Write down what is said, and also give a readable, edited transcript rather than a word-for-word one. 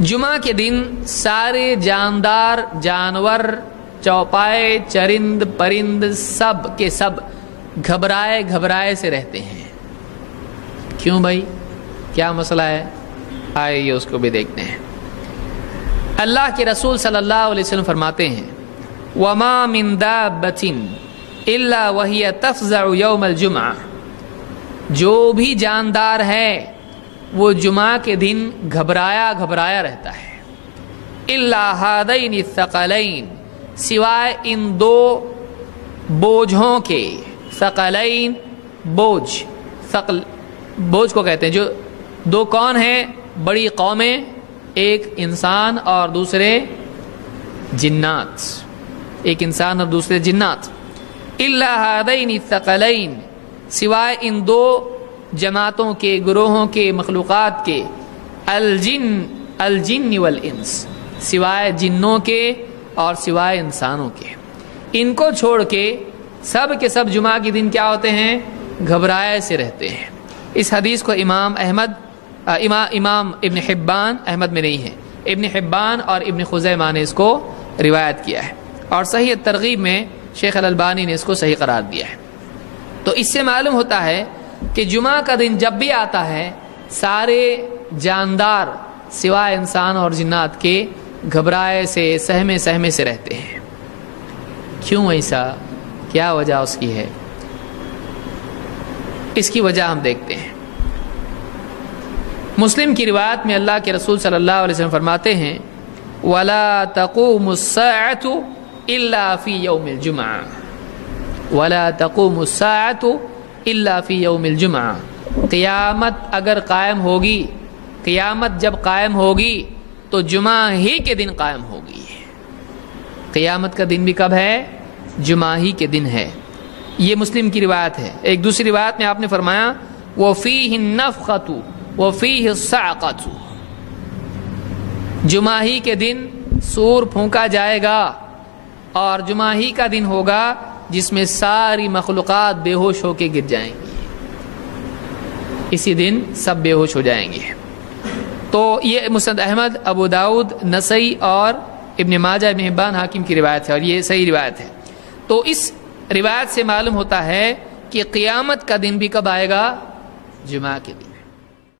जुमा के दिन सारे जानदार जानवर, चौपाए, चरिंद परिंद सब के सब घबराए घबराए से रहते हैं। क्यों भाई, क्या मसला है? आइए उसको भी देखते हैं। अल्लाह के रसूल सल्लल्लाहु अलैहि वसल्लम फरमाते हैं, वमा मिन दाब्बतिन इल्ला वहिय तफ़ज़अु यौमल जुमा, जो भी जानदार है वो जुमा के दिन घबराया घबराया रहता है। इल्ला हादैनि थक़लैन, सिवाय इन दो बोझों के। थक़लैन बोझ, थक़ल बोझ को कहते हैं। जो दो कौन हैं? बड़ी कौमें, एक इंसान और दूसरे जिन्नात। एक इंसान और दूसरे जिन्नात। इल्ला हादैनि थक़लैन, सिवाय इन दो जमातों के, गुरोहों के, मखलूक़ात के। अल-जिन्न वल इंस, सिवाय जिन्नों के और सिवाय इंसानों के। इनको छोड़ के सब जुमा के दिन क्या होते हैं? घबराए से रहते हैं। इस हदीस को इमाम इब्न हिब्बान, अहमद में नहीं है, इब्न हिब्बान और इब्न खुज़ैमा ने इसको रिवायत किया है, और सही तरगीब में शेख अल-अलबानी ने इसको सही करार दिया है। तो इससे मालूम होता है कि जुमा का दिन जब भी आता है, सारे जानदार सिवाय इंसान और जिन्नात के घबराए से, सहमे सहमे से रहते हैं। क्यों ऐसा? क्या वजह उसकी है? इसकी वजह हम देखते हैं। मुस्लिम की रिवायत में अल्लाह के रसूल सल्लल्लाहु अलैहि वसल्लम फरमाते हैं, वला तक़ूमुस्साअतु इल्ला फ़ी यौमिल जुमा, वला तक़ूमुस्साअतु इल्ला फ़ी यौमिल जुमा। क़यामत अगर कायम होगी, क़यामत जब कायम होगी तो जुमा ही के दिन कायम होगी। क़यामत का दिन भी कब है? जुमा ही के दिन है। ये मुस्लिम की रिवायत है। एक दूसरी रिवायत में आपने फरमाया, वो फ़ीहि नफ़ख़तु व फ़ीहि साक़तु, जुमा ही के दिन सूर फूंका जाएगा, और जुमा ही का दिन होगा जिसमें सारी मखलूक़ात बेहोश होकर गिर जाएंगी। इसी दिन सब बेहोश हो जाएंगे। तो ये मुस्नद अहमद, अबू दाऊद, नसई और इब्न माजा, इब्न हिब्बान, हाकिम की रिवायत है, और ये सही रिवायत है। तो इस रिवायत से मालूम होता है कि क़यामत का दिन भी कब आएगा? जुमा के दिन।